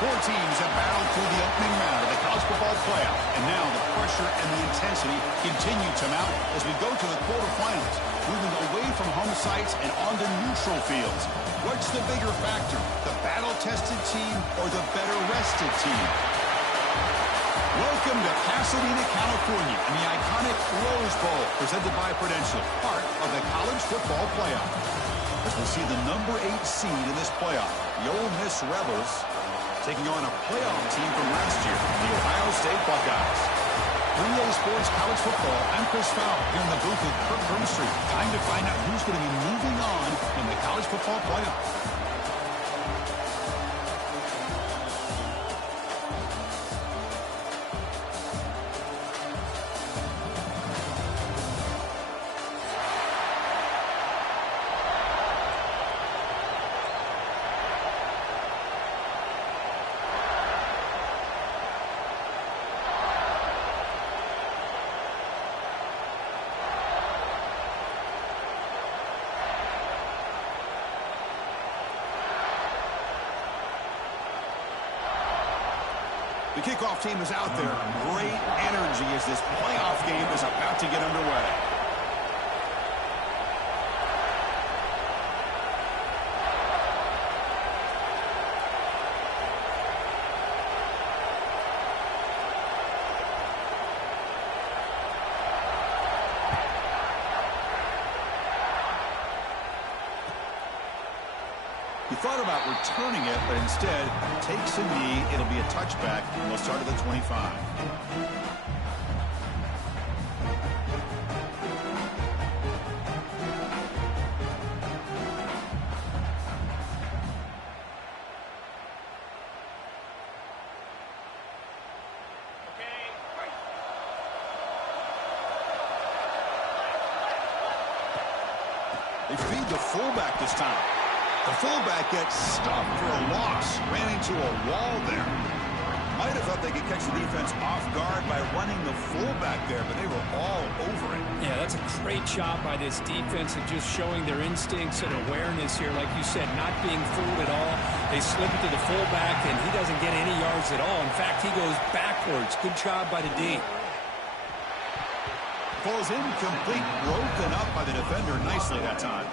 Four teams have battled through the opening round of the college football playoff, and now the pressure and the intensity continue to mount as we go to the quarterfinals, moving away from home sites and onto neutral fields. What's the bigger factor, the battle-tested team or the better-rested team? Welcome to Pasadena, California, and the iconic Rose Bowl, presented by Prudential, part of the college football playoff. As we see the number 8 seed in this playoff, the Ole Miss Rebels, taking on a playoff team from last year, the Ohio State Buckeyes. 3A Sports College Football, I'm Chris Fowler here in the booth at Kirk Street. Time to find out who's going to be moving on in the college football playoff. The kickoff team is out there. Great energy as this playoff game is about to get underway. He thought about returning it, but instead takes a knee. It'll be a touchback, and we'll start at the 25. They feed the fullback this time. The fullback gets stuffed for a loss. Ran into a wall there. Might have thought they could catch the defense off guard by running the fullback there, but they were all over it. Yeah, that's a great job by this defense of just showing their instincts and awareness here. Like you said, not being fooled at all. They slip it to the fullback, and he doesn't get any yards at all. In fact, he goes backwards. Good job by the D. Falls incomplete, broken up by the defender nicely that time.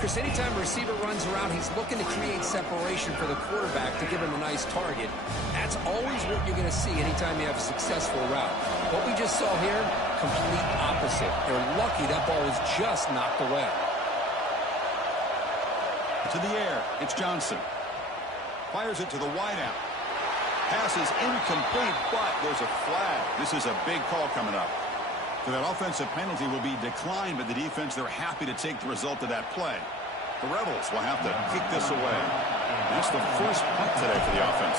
Chris, anytime a receiver runs around, he's looking to create separation for the quarterback to give him a nice target. That's always what you're going to see anytime you have a successful route. What we just saw here, complete opposite. They're lucky that ball was just knocked away. To the air, it's Johnson. Fires it to the wideout. Pass is incomplete, but there's a flag. This is a big call coming up. So that offensive penalty will be declined by the defense. They're happy to take the result of that play. The Rebels will have to kick this away. That's the first punt today for the offense.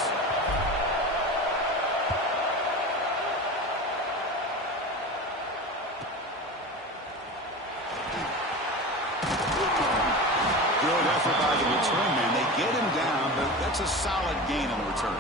Good effort by the return man. They get him down, but that's a solid gain on the return.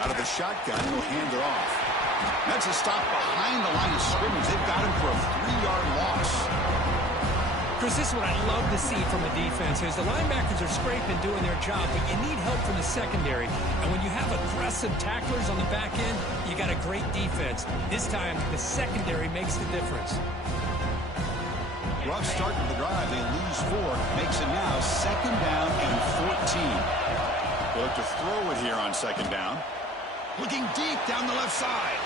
Out of the shotgun, he'll hand it off. That's a stop behind the line of scrimmage. They've got him for a 3-yard loss. Chris, this is what I love to see from a defense is the linebackers are scraping, doing their job, but you need help from the secondary. And when you have aggressive tacklers on the back end, you got a great defense. This time, the secondary makes the difference. Rough start to the drive. They lose 4. Makes it now 2nd down and 14. They'll have to throw it here on 2nd down. Looking deep down the left side.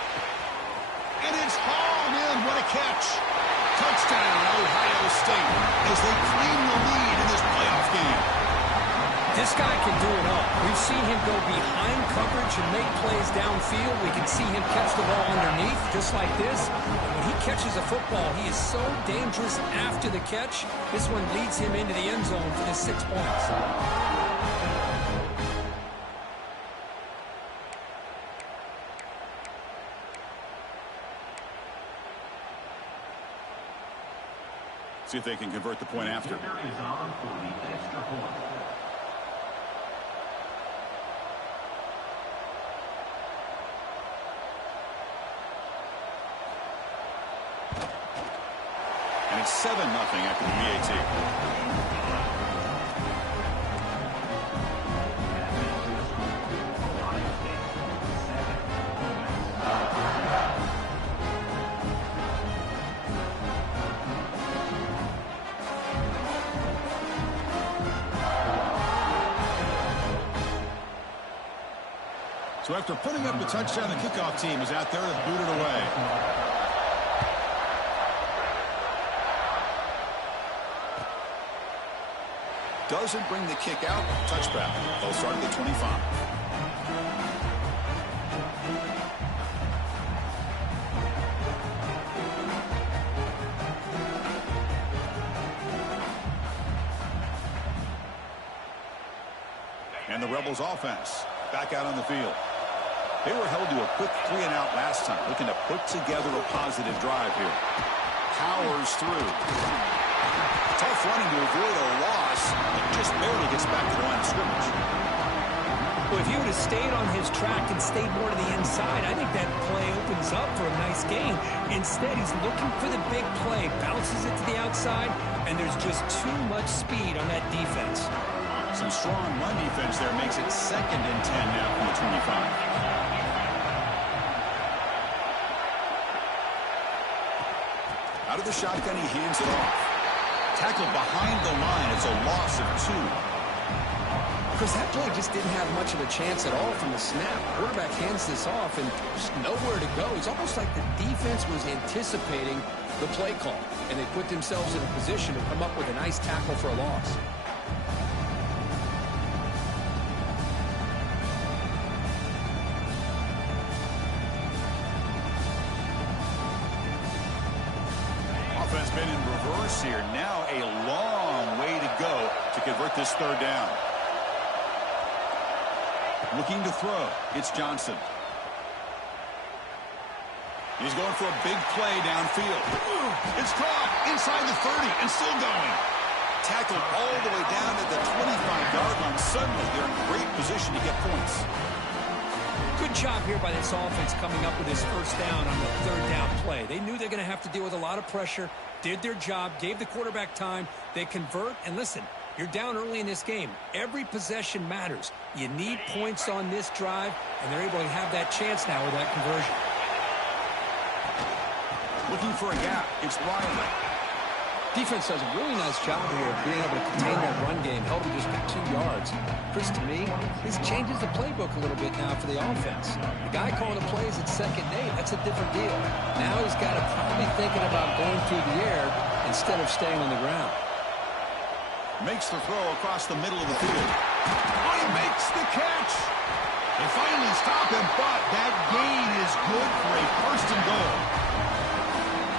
And it's hauled in. What a catch. Touchdown, Ohio State, as they claim the lead in this playoff game. This guy can do it all. We've seen him go behind coverage and make plays downfield. We can see him catch the ball underneath, just like this. And when he catches a football, he is so dangerous after the catch. This one leads him into the end zone for the 6 points. See if they can convert the point after. And it's 7-0 after the PAT. So after putting up the touchdown, the kickoff team is out there to boot it away. Doesn't bring the kick out. Touchback. They'll start at the 25. And the Rebels offense back out on the field. They were held to a quick 3-and-out last time, looking to put together a positive drive here. Powers through. Tough running to avoid a loss. Just barely gets back to the line of scrimmage. Well, if he would have stayed on his track and stayed more to the inside, I think that play opens up for a nice gain. Instead, he's looking for the big play, bounces it to the outside, and there's just too much speed on that defense. Some strong run defense there makes it 2nd and 10 now from the 25. Out of the shotgun, he hands it off. Tackled behind the line. It's a loss of 2. Chris, that play just didn't have much of a chance at all from the snap. Quarterback hands this off and just nowhere to go. It's almost like the defense was anticipating the play call, and they put themselves in a position to come up with a nice tackle for a loss. Offense been in reverse here. Now a long way to go to convert this third down. Looking to throw. It's Johnson. He's going for a big play downfield. It's caught inside the 30 and still going. Tackled all the way down at the 25-yard line. Suddenly, they're in great position to get points. Good job here by this offense coming up with this first down on the third down play. They knew they're going to have to deal with a lot of pressure, did their job, gave the quarterback time. They convert, and listen, you're down early in this game. Every possession matters. You need points on this drive, and they're able to have that chance now with that conversion. Looking for a gap. It's Riley. Defense does a really nice job here of being able to contain that run game, held him just for 2 yards. Chris, to me, this changes the playbook a little bit now for the offense. The guy calling the plays at 2nd and 8, that's a different deal. Now he's got to probably thinking about going through the air instead of staying on the ground. Makes the throw across the middle of the field. Oh, he makes the catch. They finally stop him, but that gain is good for a first and goal.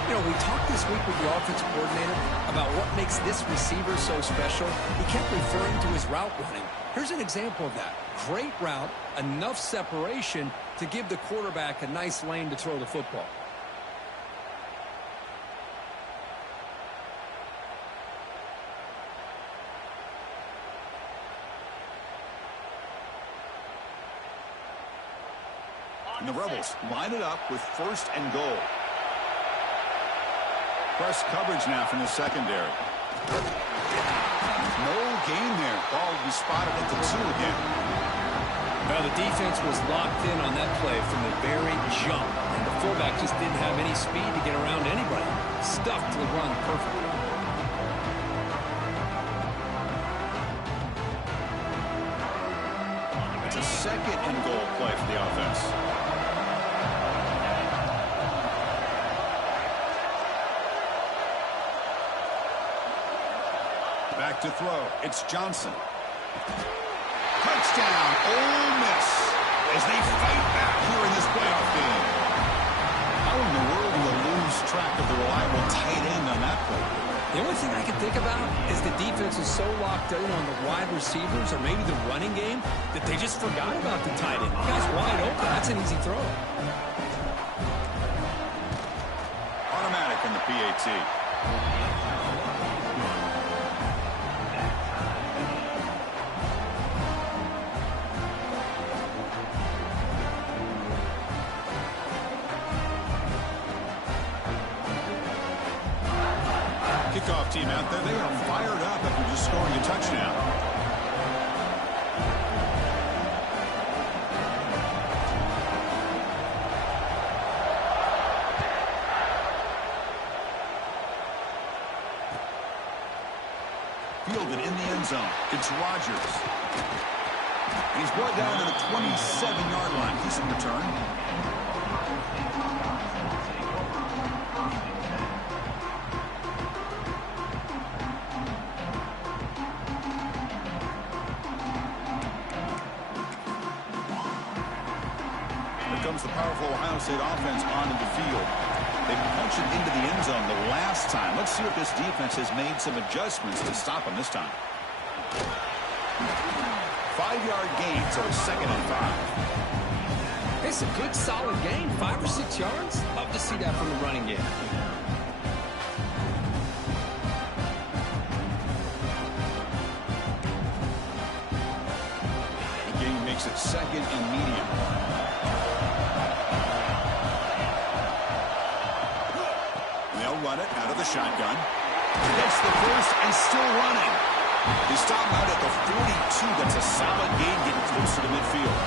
You know, we talked this week with the offensive coordinator about what makes this receiver so special. He kept referring to his route running. Here's an example of that. Great route, enough separation to give the quarterback a nice lane to throw the football. And the Rebels line it up with first and goal. Press coverage now from the secondary. No gain there. Ball will be spotted at the 2 again. Well, the defense was locked in on that play from the very jump. And the fullback just didn't have any speed to get around anybody. Stuffed the run perfectly. It's a second and goal play for the offense. Back to throw. It's Johnson. Touchdown, Ole Miss, as they fight back here in this playoff game. How in the world do you lose track of the reliable tight end on that play? The only thing I can think about is the defense is so locked in on the wide receivers or maybe the running game that they just forgot about the tight end. The guy's wide open. That's an easy throw. Automatic in the PAT. Kickoff team out there. They are fired up after just scoring a touchdown. Fielded in the end zone. It's Rodgers. And he's brought down to the 27-yard line. Decent return. Comes the powerful Ohio State offense onto the field. They punched it into the end zone the last time. Let's see if this defense has made some adjustments to stop them this time. 5-yard gain, so it's 2nd and 5. It's a good, solid gain, 5 or 6 yards. Love to see that from the running game. The gain makes it 2nd and medium. Run it out of the shotgun. Gets the first and still running. He stopped out at the 42. That's a solid gain, getting closer to midfield.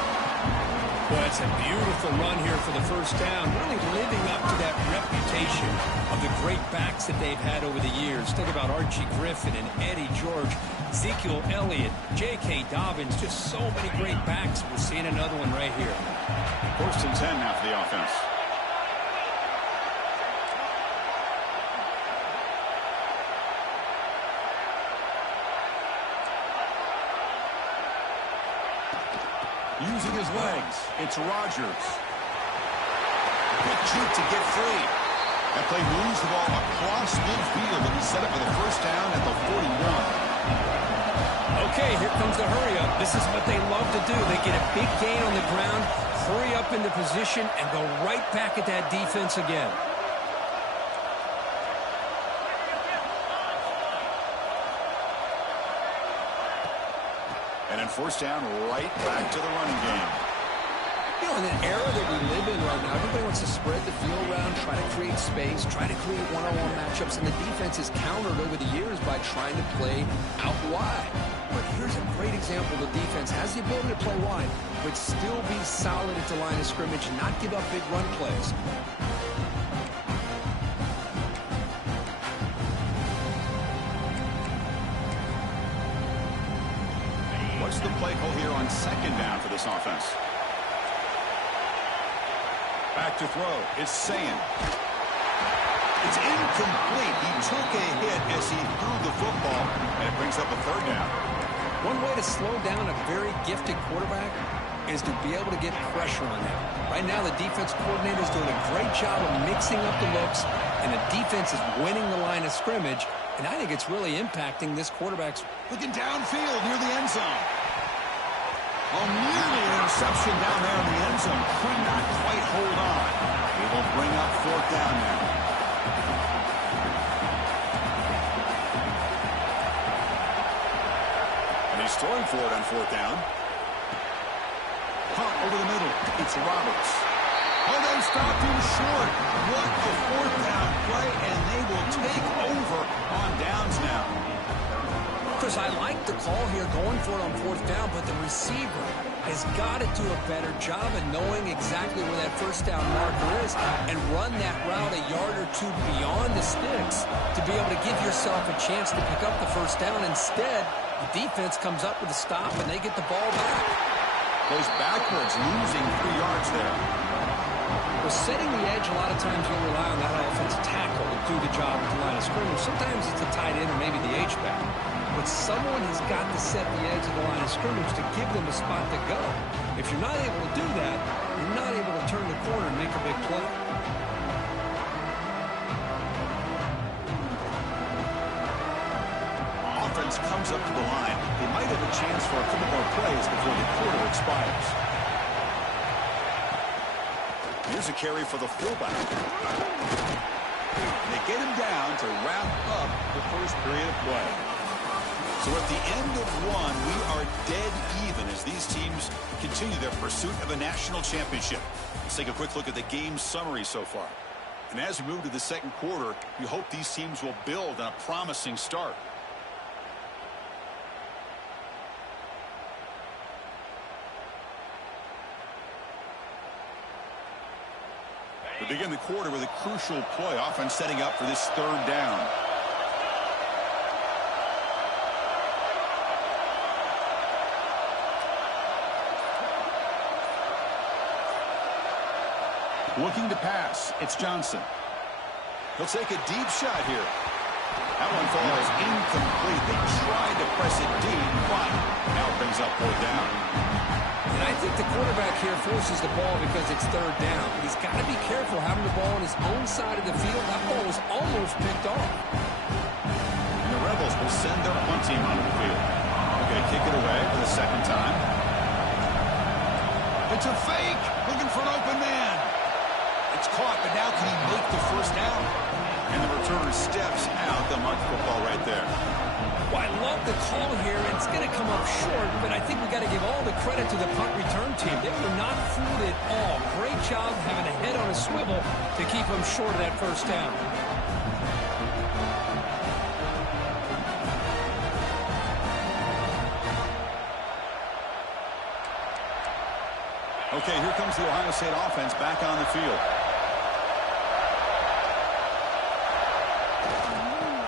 Well, it's a beautiful run here for the first down, really living up to that reputation of the great backs that they've had over the years. Think about Archie Griffin and Eddie George. Ezekiel Elliott, J.K. Dobbins, just so many great backs. We're seeing another one right here. 1st and 10 now for the offense. Using his legs, it's Rodgers. Quick juke to get free. That play moves the ball across midfield and he's set up for the first down at the 41. Okay, here comes the hurry up. This is what they love to do. They get a big gain on the ground, hurry up into position, and go right back at that defense again. And then 1st down, right back to the running game. You know, in an era that we live in right now, everybody wants to spread the field around, try to create space, try to create one-on-one matchups, and the defense is countered over the years by trying to play out wide. But here's a great example. The defense has the ability to play wide, but still be solid at the line of scrimmage and not give up big run plays. What's the play call here on 2nd down for this offense? Back to throw. It's Sayin. It's incomplete. He took a hit as he threw the football, and it brings up a 3rd down. One way to slow down a very gifted quarterback is to be able to get pressure on him. Right now, the defense coordinator is doing a great job of mixing up the looks, and the defense is winning the line of scrimmage, and I think it's really impacting this quarterback's... Looking downfield near the end zone. Oh, nearly an interception down there in the end zone. Could not quite hold on. He will bring up 4th down now. And he's throwing for it on 4th down. Pump over the middle. It's Roberts. Oh, they stopped him short. What a 4th down play, and they will take over on downs now. Chris, I like the call here, going for it on 4th down, but the receiver has got to do a better job of knowing exactly where that 1st down marker is and run that route a yard or 2 beyond the sticks to be able to give yourself a chance to pick up the 1st down. Instead, the defense comes up with a stop, and they get the ball back. Goes backwards, losing 3 yards there. Well, setting the edge, a lot of times you'll rely on that offensive tackle to do the job at the line of scrimmage. Sometimes it's a tight end or maybe the H-back. But someone has got to set the edge of the line of scrimmage to give them a spot to go. If you're not able to do that, you're not able to turn the corner and make a big play. Offense comes up to the line. They might have a chance for a couple more plays before the quarter expires. Here's a carry for the fullback. They get him down to wrap up the first period of play. So at the end of 1, we are dead even as these teams continue their pursuit of a national championship. Let's take a quick look at the game summary so far. And as we move to the 2nd quarter, we hope these teams will build on a promising start. We begin the quarter with a crucial play, offense setting up for this 3rd down. Looking to pass, it's Johnson. He'll take a deep shot here. That one falls incomplete. They tried to press it deep, but now it brings up 4th down. And I think the quarterback here forces the ball because it's 3rd down. He's got to be careful having the ball on his own side of the field. That ball was almost picked off. And the Rebels will send their punt team onto the field. They're going to kick it away for the 2nd time. It's a fake, looking for an open man. It's caught, but now can he make the 1st down? And the returner steps out. They'll mark the football right there. Well, I love the call here. It's going to come up short, but I think we got to give all the credit to the punt return team. They were not fooled at all. Great job having a head on a swivel to keep them short of that 1st down. Okay, here comes the Ohio State offense back on the field.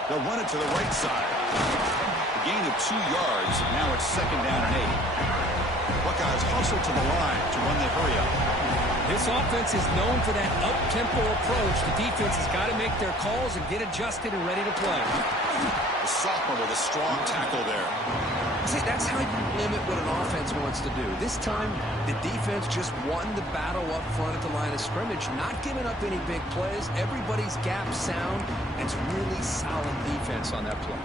They'll run it to the right side. Gain of 2 yards. Now it's 2nd down and 8. Buckeyes hustle to the line to run the hurry up. This offense is known for that up-tempo approach. The defense has got to make their calls and get adjusted and ready to play. The sophomore with a strong tackle there. See, that's how you limit what an offense wants to do. This time, the defense just won the battle up front at the line of scrimmage, not giving up any big plays. Everybody's gap sound. It's really solid defense on that play.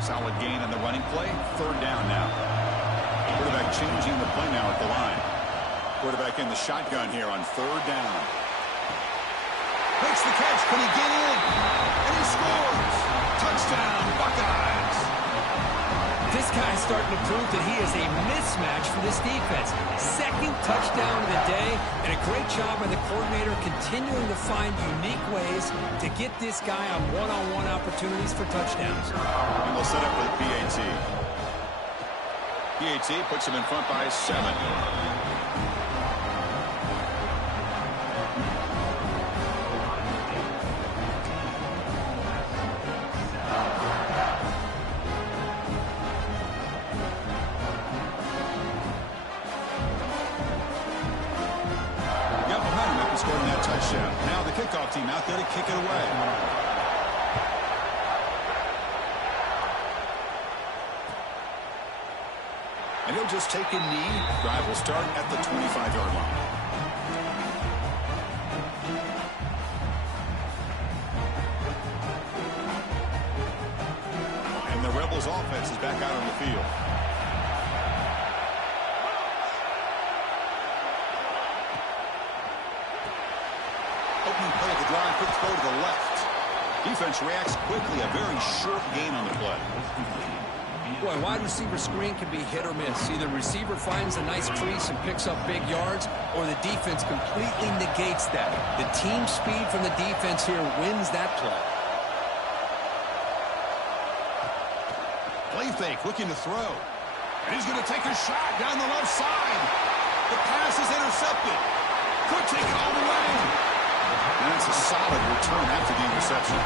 Solid gain on the running play. 3rd down now. Quarterback changing the play now at the line. Quarterback in the shotgun here on 3rd down. Makes the catch. Can he get in? And he scores. Touchdown, Buckeyes. This guy's starting to prove that he is a mismatch for this defense. 2nd touchdown of the day, and a great job by the coordinator continuing to find unique ways to get this guy on one-on-one opportunities for touchdowns. And we'll set up with PAT. PAT puts him in front by 7. Got momentum after scoring that touchdown. Now the kickoff team out there to kick it away. And he'll just take a knee. Drive will start at the 25-yard line. And the Rebels offense is back out on the field. Opening play of the drive, quick throw to the left. Defense reacts quickly. A very short gain on the play. Boy, wide receiver screen can be hit or miss. Either receiver finds a nice crease and picks up big yards, or the defense completely negates that. The team speed from the defense here wins that play. Play fake, looking to throw. And he's going to take a shot down the left side. The pass is intercepted. Could take it all the way. And it's a solid return after the interception.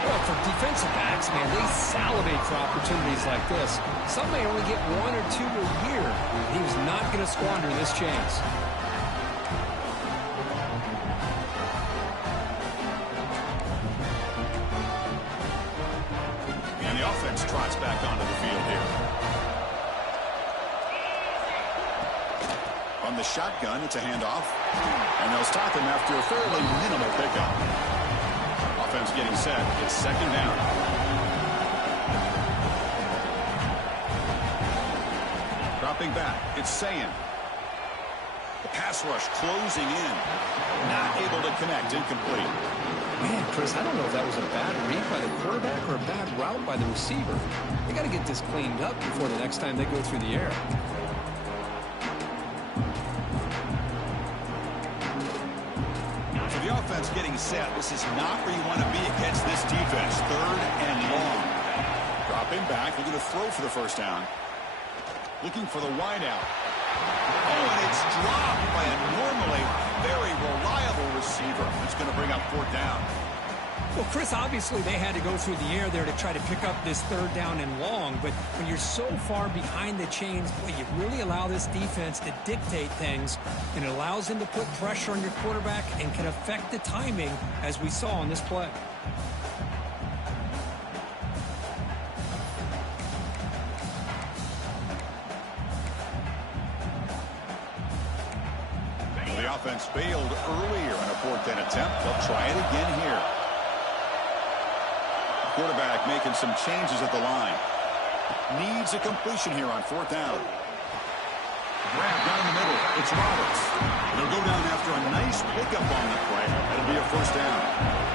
Well, for defensive backs, man, they salivate for opportunities like this. Some may only get 1 or 2 a year. He was not going to squander this chance. And the offense trots back onto the field here. On the shotgun, it's a handoff. And they'll stop him after a fairly minimal pickup. Offense getting set. It's 2nd down. Dropping back. It's Sayin. The pass rush closing in. Not able to connect. Incomplete. Man, Chris, I don't know if that was a bad read by the quarterback or a bad route by the receiver. They got to get this cleaned up before the next time they go through the air. The offense getting set. This is not where you want to be against this defense. 3rd and long. Dropping back. Looking to throw for the 1st down. Looking for the wideout. Oh, and it's dropped by a normally very reliable receiver. It's going to bring up 4th down. Well, Chris, obviously they had to go through the air there to try to pick up this 3rd down and long, but when you're so far behind the chains, boy, you really allow this defense to dictate things, and it allows them to put pressure on your quarterback and can affect the timing, as we saw on this play. Well, the offense failed earlier on a 4th down attempt. They'll try it again here. Quarterback making some changes at the line. Needs a completion here on 4th down. Grab down the middle. It's Roberts. They'll go down after a nice pickup on the play. That'll be a 1st down.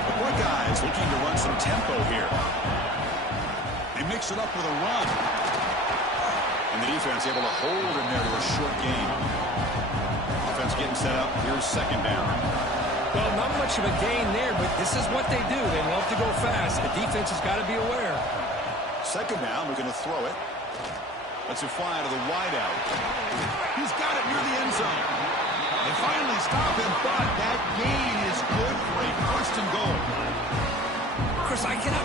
The Buckeyes looking to run some tempo here. They mix it up with a run. And the defense able to hold him there to a short gain. Offense getting set up. Here's 2nd down. Well, not much of a gain there, but this is what they do. They love to go fast. The defense has got to be aware. 2nd down. We're going to throw it. Lets it fly to the wideout. He's got it near the end zone. They finally stop him, but that gain is good for a 1st and goal. Chris, I cannot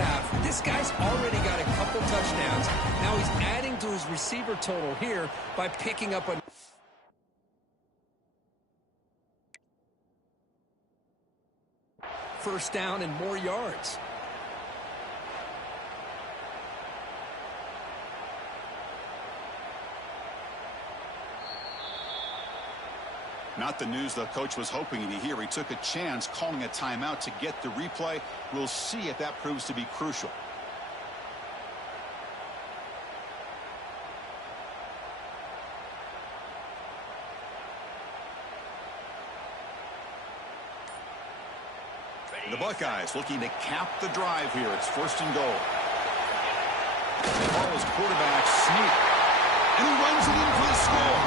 half, this guy's already got a couple touchdowns. Now he's adding to his receiver total here by picking up a... first down and more yards. Not the news the coach was hoping to hear. He took a chance calling a timeout to get the replay. We'll see if that proves to be crucial. The Buckeyes looking to cap the drive here. It's 1st and goal. They follow his quarterback sneak. And he runs it in for the score.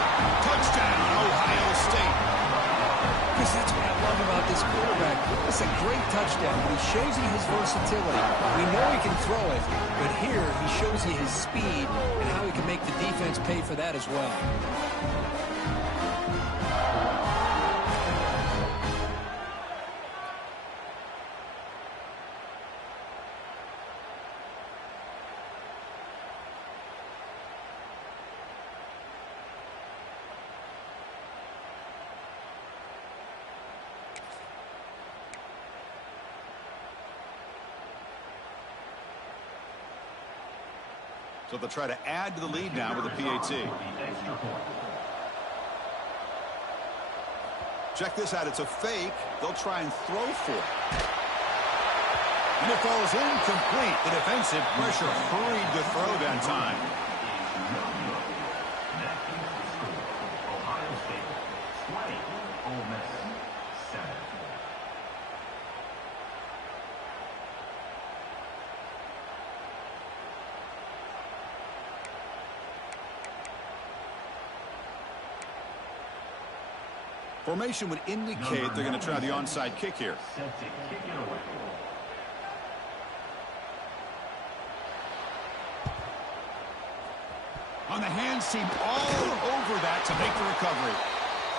Touchdown, Ohio State. Chris, that's what I love about this quarterback. It's a great touchdown, but he shows you his versatility. We know he can throw it, but here he shows you his speed and how he can make the defense pay for that as well. So they'll try to add to the lead now with a PAT. Check this out. It's a fake. They'll try and throw for it. And it falls incomplete. The defensive pressure hurried the throw that time. Ohio State 20, Ole Miss 7. Formation would indicate they're going to try the onside kick here. On the hands team all over that to make the recovery.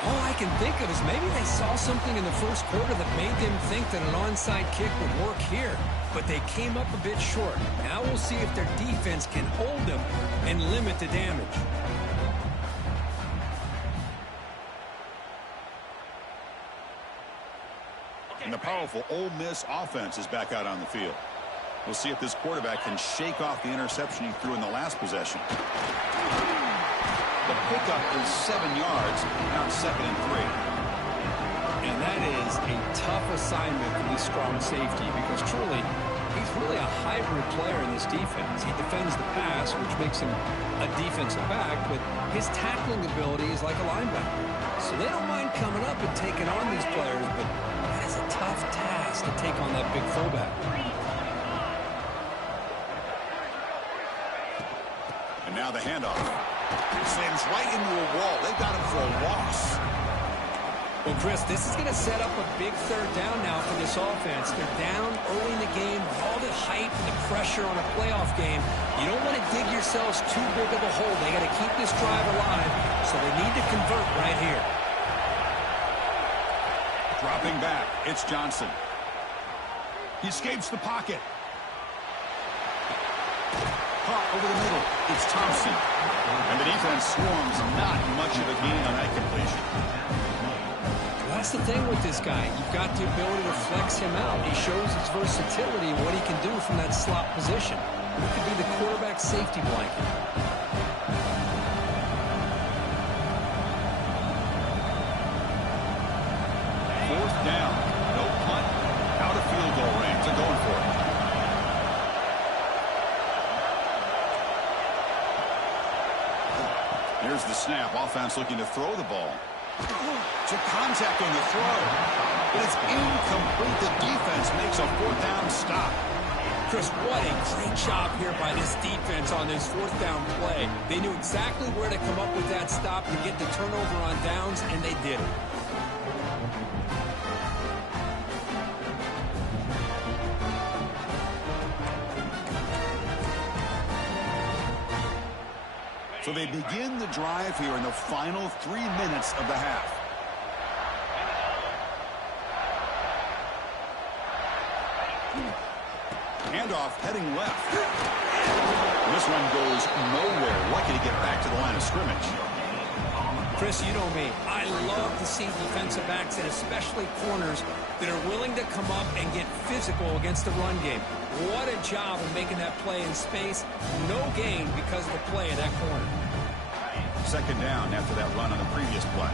All I can think of is maybe they saw something in the first quarter that made them think that an onside kick would work here. But they came up a bit short. Now we'll see if their defense can hold them and limit the damage. And the powerful Ole Miss offense is back out on the field. We'll see if this quarterback can shake off the interception he threw in the last possession. The pickup is 7 yards, now 2nd and 3. And that is a tough assignment for this strong safety because truly, he's really a hybrid player in this defense. He defends the pass, which makes him a defensive back, but his tackling ability is like a linebacker. So they don't mind coming up and taking on these players, but that is a tough task to take on that big fullback. And now the handoff. Slams right into a wall. They got him for a loss. Well, Chris, this is going to set up a big 3rd down now for this offense. They're down early in the game with all the hype and the pressure on a playoff game. You don't want to dig yourselves too big of a hole. They got to keep this drive alive, so they need to convert right here. Dropping back, it's Johnson. He escapes the pocket. Caught over the middle, it's Thompson. And the defense swarms, not much of a gain on that completion. That's the thing with this guy. You've got the ability to flex him out. He shows his versatility and what he can do from that slot position. He could be the quarterback safety blanket. 4th down. No punt. Out of field goal range. They're going for it. Here's the snap. Offense looking to throw the ball. To contact on the throw. But it's incomplete. The defense makes a 4th down stop. Chris, what a great job here by this defense on this 4th down play. They knew exactly where to come up with that stop to get the turnover on downs, and they did it. So they begin the drive here in the final 3 minutes of the half. Handoff heading left. This one goes nowhere. Lucky to get back to the line of scrimmage. Chris, you know me. I love to see defensive backs and especially corners that are willing to come up and get physical against the run game. What a job of making that play in space. No gain because of the play of that corner. Second down after that run on the previous play.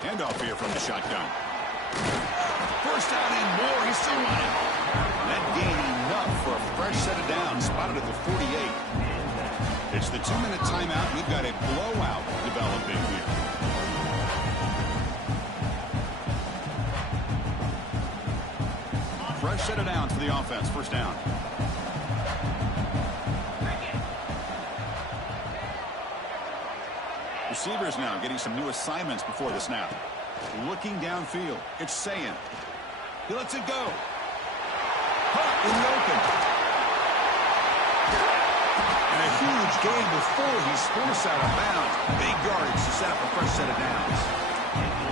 Handoff here from the shotgun. First down and more. He's still on it. That gain enough for a fresh set of downs. Spotted at the 48. It's the 2-minute timeout. We've got a blowout developing here. Fresh set of downs for the offense. First down. Receivers now getting some new assignments before the snap. Looking downfield. It's Sayin. He lets it go. Caught in the open. And a huge gain before he's forced out of bounds. Big yardage to set up a fresh set of downs.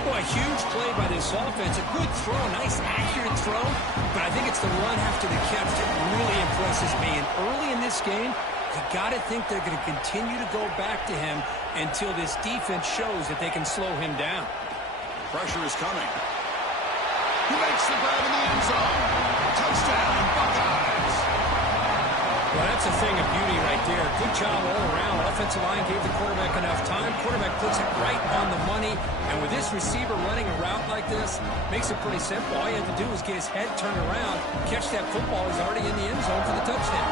Boy, a huge play by this offense. A good throw, a nice accurate throw. But I think it's the run after the catch that really impresses me. And early in this game, you got to think they're going to continue to go back to him until this defense shows that they can slow him down. Pressure is coming. He makes the grab in the end zone. Touchdown, Buckeyes. Well, that's a thing of beauty right there. Good job all around. Offensive line gave the quarterback enough time. Quarterback puts it right on the money. And with this receiver running a route like this, makes it pretty simple. All you have to do is get his head turned around, catch that football. He's already in the end zone for the touchdown.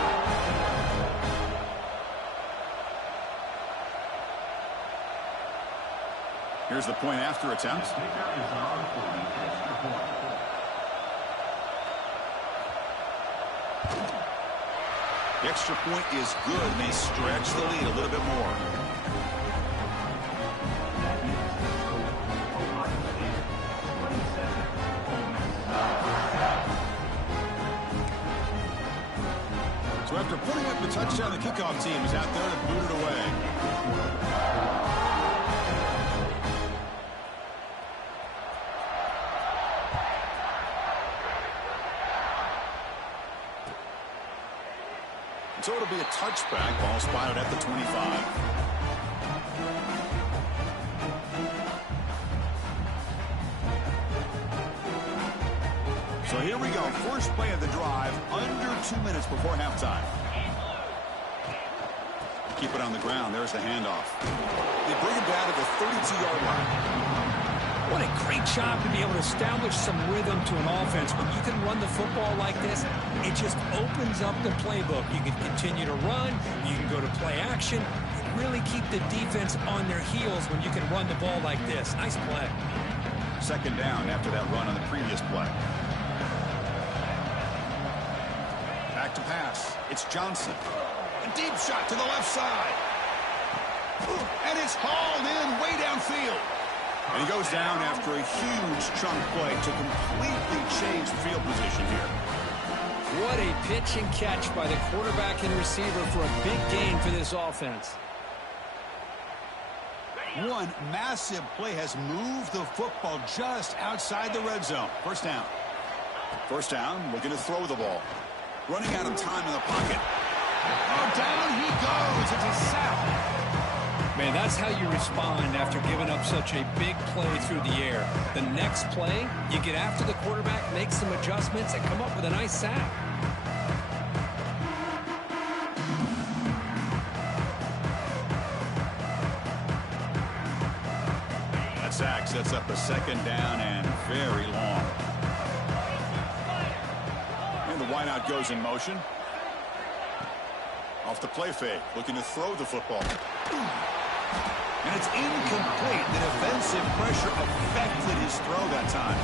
Here's the point after attempt. The extra point is good, and they stretch the lead a little bit more. So after putting up the touchdown, the kickoff team is out there to boot it away. So it'll be a touchback. Ball spotted at the 25. So here we go. First play of the drive. Under 2 minutes before halftime. Keep it on the ground. There's the handoff. They bring it down to the 32-yard line. What a great job to be able to establish some rhythm to an offense. When you can run the football like this, it just opens up the playbook. You can continue to run. You can go to play action. You really keep the defense on their heels when you can run the ball like this. Nice play. Second down after that run on the previous play. Back to pass. It's Johnson. A deep shot to the left side. And it's hauled in way downfield. And he goes down after a huge chunk play to completely change field position here. What a pitch and catch by the quarterback and receiver for a big gain for this offense. One massive play has moved the football just outside the red zone. First down. First down, looking to throw the ball. Running out of time in the pocket. Oh, down he goes. It's a sack. Man, that's how you respond after giving up such a big play through the air. The next play, you get after the quarterback, make some adjustments, and come up with a nice sack. That sack sets up a second down and very long. And the wideout goes in motion. Off the play fake, looking to throw the football. And it's incomplete. The defensive pressure affected his throw that time.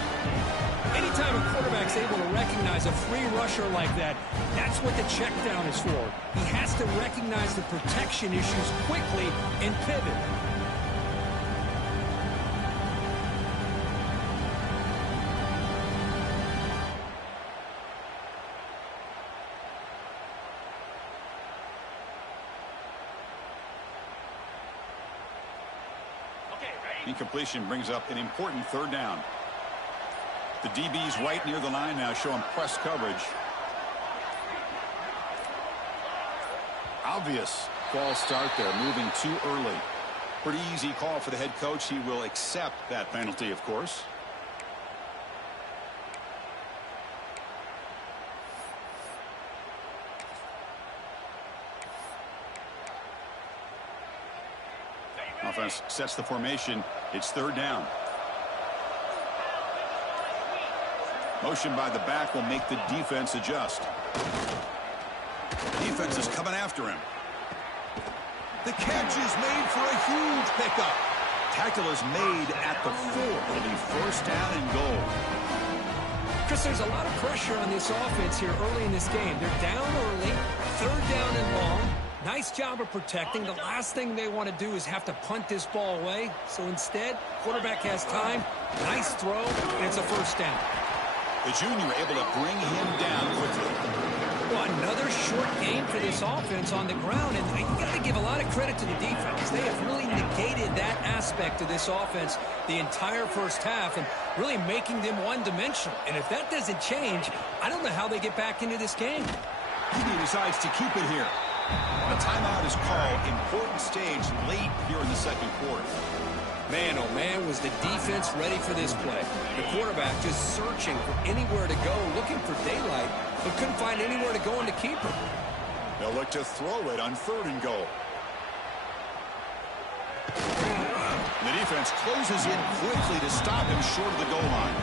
Anytime a quarterback's able to recognize a free rusher like that, that's what the check down is for. He has to recognize the protection issues quickly and pivot. Incompletion brings up an important third down. The DB's right near the line now, showing press coverage. Obvious false start there, moving too early. Pretty easy call for the head coach. He will accept that penalty, of course. Offense sets the formation. It's third down. Motion by the back will make the defense adjust. Defense is coming after him. The catch is made for a huge pickup. Tackle is made at the 4. It'll be first down and goal. Chris, there's a lot of pressure on this offense here early in this game. They're down early, third down and long. Nice job of protecting. The last thing they want to do is have to punt this ball away. So instead, quarterback has time. Nice throw, and it's a first down. The junior able to bring him down quickly. Well, another short game for this offense on the ground, and you got to give a lot of credit to the defense. They have really negated that aspect of this offense the entire first half and really making them one-dimensional. And if that doesn't change, I don't know how they get back into this game. He decides to keep it here. A timeout is called. Important stage late here in the second quarter. Man, oh man, was the defense ready for this play. The quarterback just searching for anywhere to go, looking for daylight, but couldn't find anywhere to go in the keeper. They'll look to throw it on third and goal. The defense closes in quickly to stop him short of the goal line.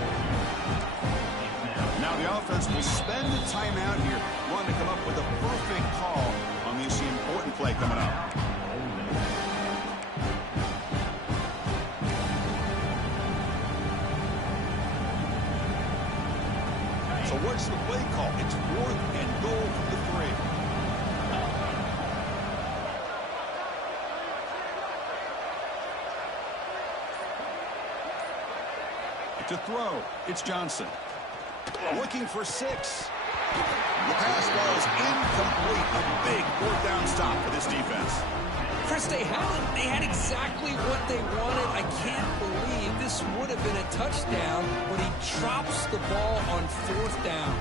Now the offense will spend the timeout here, wanting to come up with a perfect call on this important play coming up. So what's the play call? It's 4th and goal from the 3. To throw, it's Johnson. Looking for 6. The pass goes incomplete. A big 4th down stop for this defense. Chris, they had exactly what they wanted. I can't believe this would have been a touchdown, but he drops the ball on 4th down.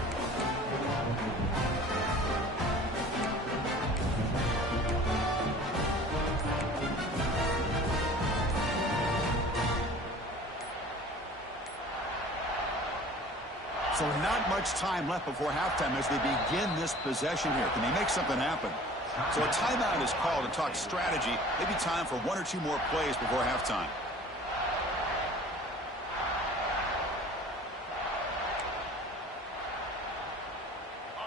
So not much time left before halftime as they begin this possession here. Can they make something happen? So a timeout is called to talk strategy. Maybe time for 1 or 2 more plays before halftime.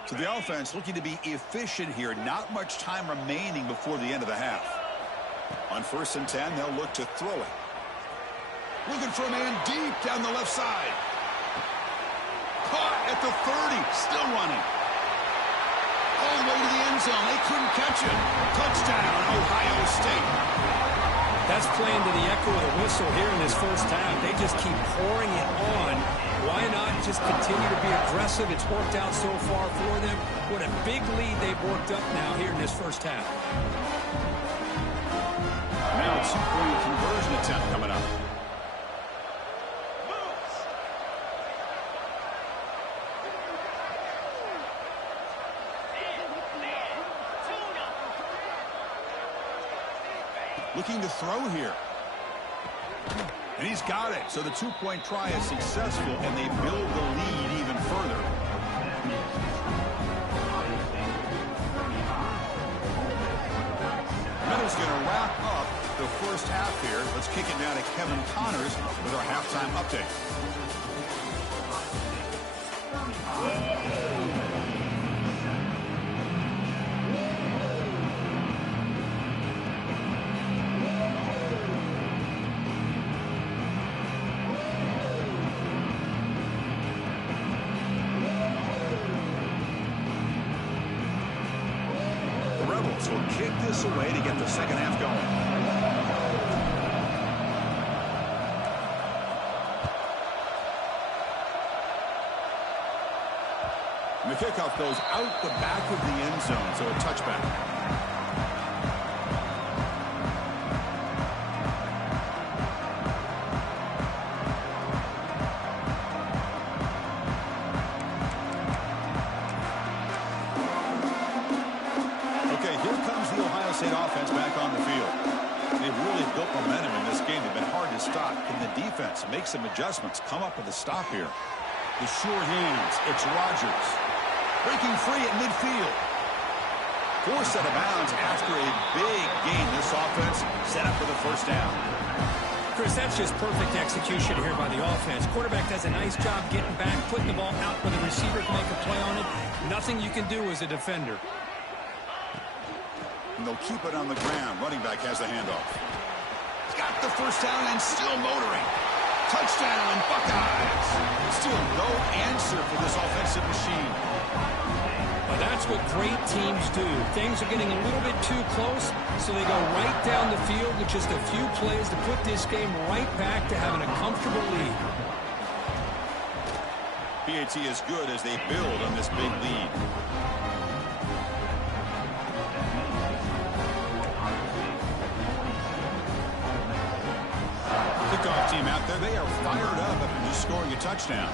So the offense looking to be efficient here. Not much time remaining before the end of the half. On 1st and 10, they'll look to throw it. Looking for a man deep down the left side. Caught at the 30, still running. All the way to the end zone. They couldn't catch him. Touchdown, Ohio State. That's playing to the echo of the whistle here in this first half. They just keep pouring it on. Why not just continue to be aggressive? It's worked out so far for them. What a big lead they've worked up now here in this first half. Now a 2-point conversion attempt coming up. Looking to throw here. And he's got it. So the 2-point try is successful, and they build the lead even further. That is going to wrap up the first half here. Let's kick it down to Kevin Connors with our halftime update. Will kick this away to get the second half going. And the kickoff goes out the back of the end zone, so a touchback. really built momentum in this game. They've been hard to stop. Can the defense make some adjustments, come up with a stop here? The sure hands. It's Rodgers. Breaking free at midfield. Forced out of bounds after a big gain. This offense set up for the first down. Chris, that's just perfect execution here by the offense. Quarterback does a nice job getting back, putting the ball out where the receiver can make a play on it. Nothing you can do as a defender. And they'll keep it on the ground. Running back has the handoff. Got the first down and still motoring. Touchdown, Buckeyes. Still no answer for this offensive machine. Well, that's what great teams do. Things are getting a little bit too close, so they go right down the field with just a few plays to put this game right back to having a comfortable lead. PAT is good as they build on this big lead. Kickoff team out there, they are fired up after just scoring a touchdown.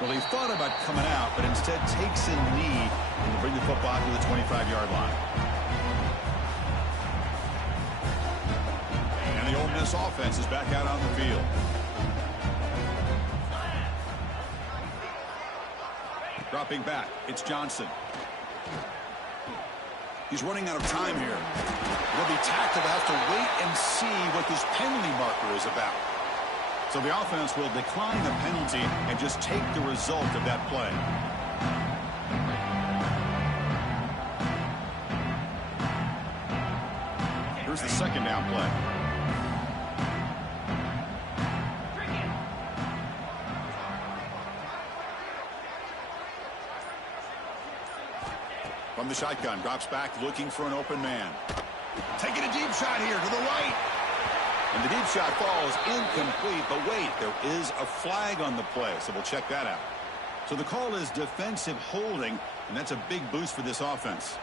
Well, he thought about coming out, but instead takes a knee and bring the football to the 25-yard line. And the Ole Miss offense is back out on the field. Dropping back, it's Johnson. He's running out of time here. He'll be tackled. Have to wait and see what this penalty marker is about. So the offense will decline the penalty and just take the result of that play. Here's the second down play. From the shotgun, drops back looking for an open man. Taking a deep shot here to the right. And the deep shot falls incomplete, but wait, there is a flag on the play, so we'll check that out. So the call is defensive holding, and that's a big boost for this offense.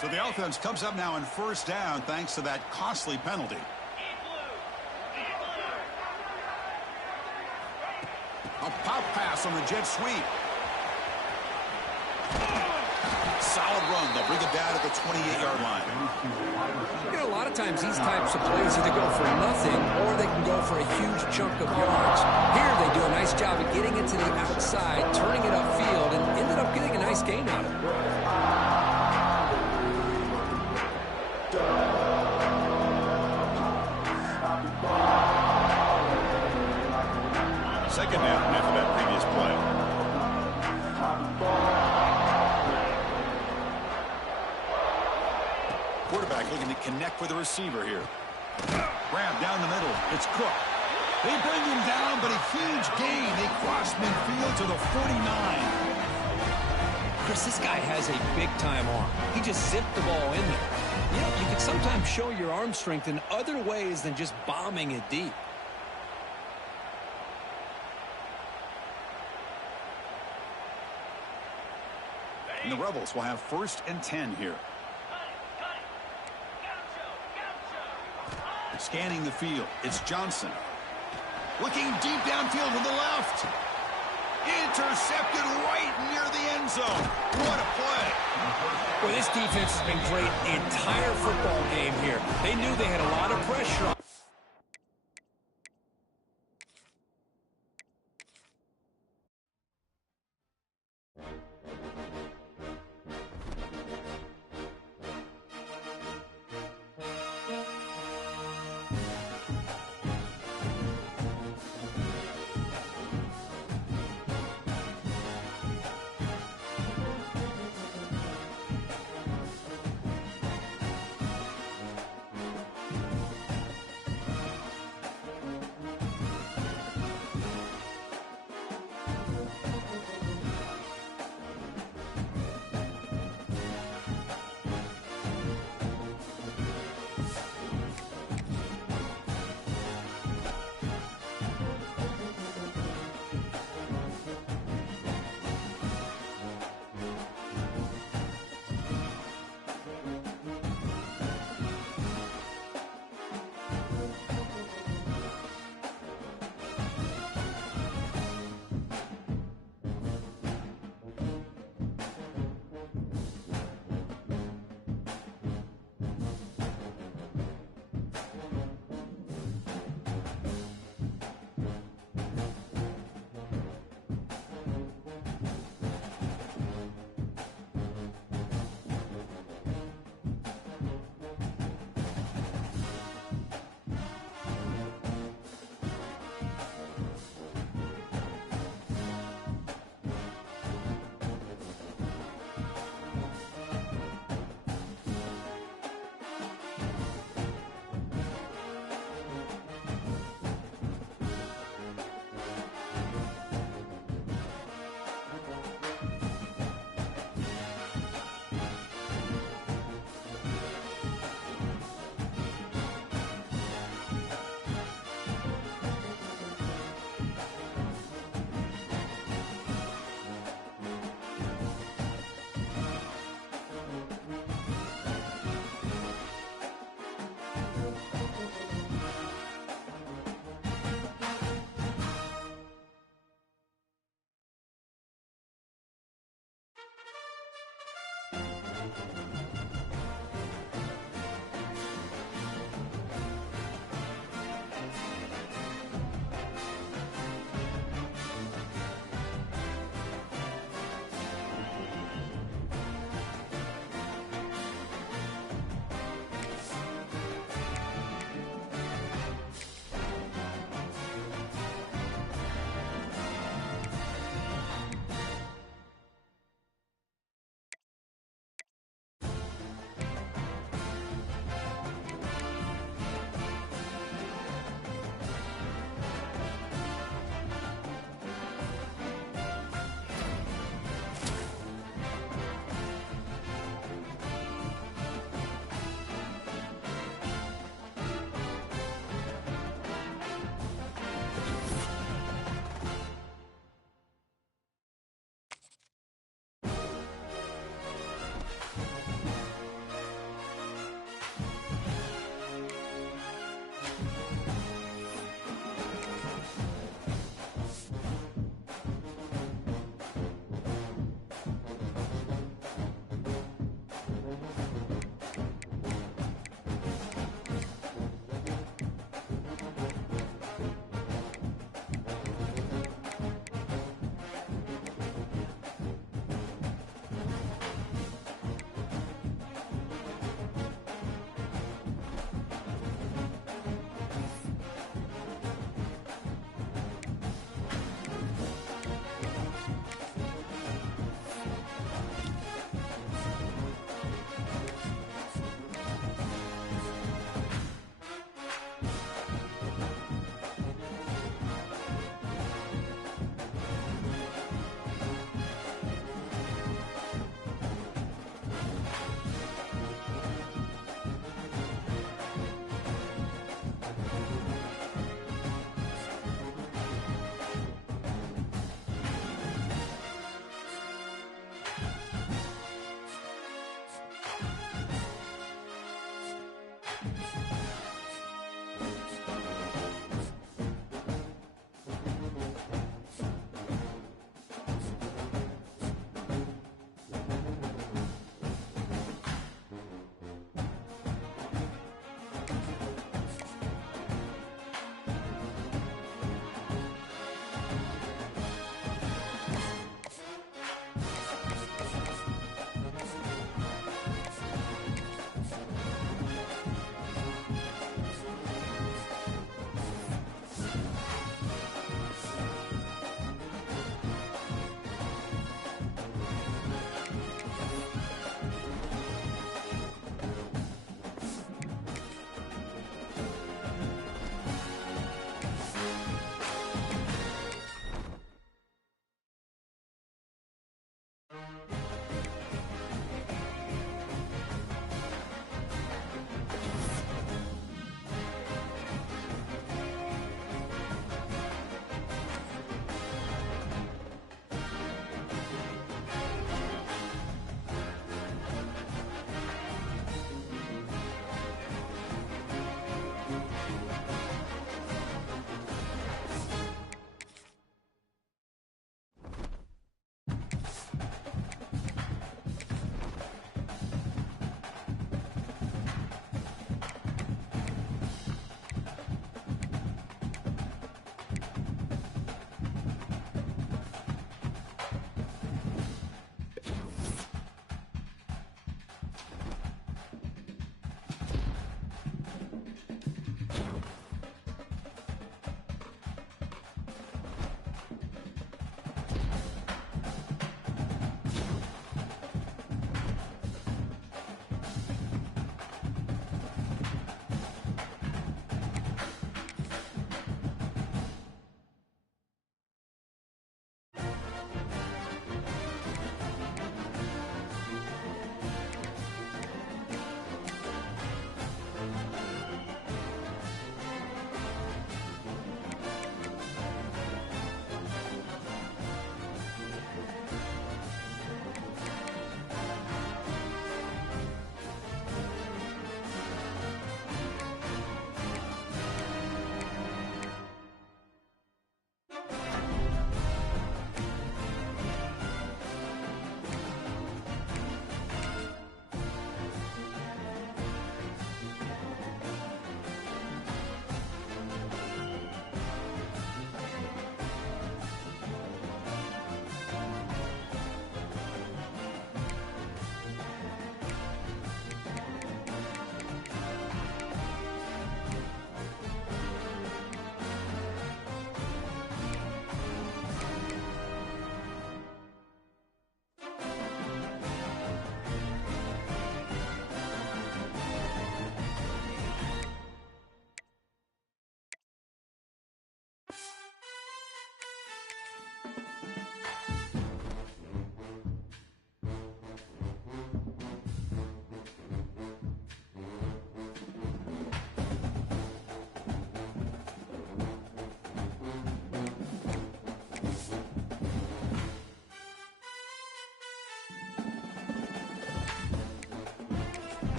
So the offense comes up now in first down thanks to that costly penalty. A pop pass on the jet sweep. Solid run. They'll bring it down to the 28-yard line. You know, a lot of times these types of plays either go for nothing or they can go for a huge chunk of yards. Here they do a nice job of getting it to the outside, turning it upfield, and ended up getting a nice gain out of it. Second down after that previous play. Quarterback looking to connect with the receiver here. Grab down the middle. It's Cook. They bring him down, but a huge gain. They cross midfield to the 49. Chris, this guy has a big-time arm. He just zipped the ball in there. You know, you can sometimes show your arm strength in other ways than just bombing it deep. And the Rebels will have 1st and 10 here. Scanning the field. It's Johnson. Looking deep downfield to the left. Intercepted right near the end zone. What a play. Well, this defense has been great the entire football game here. They knew they had a lot of pressure on.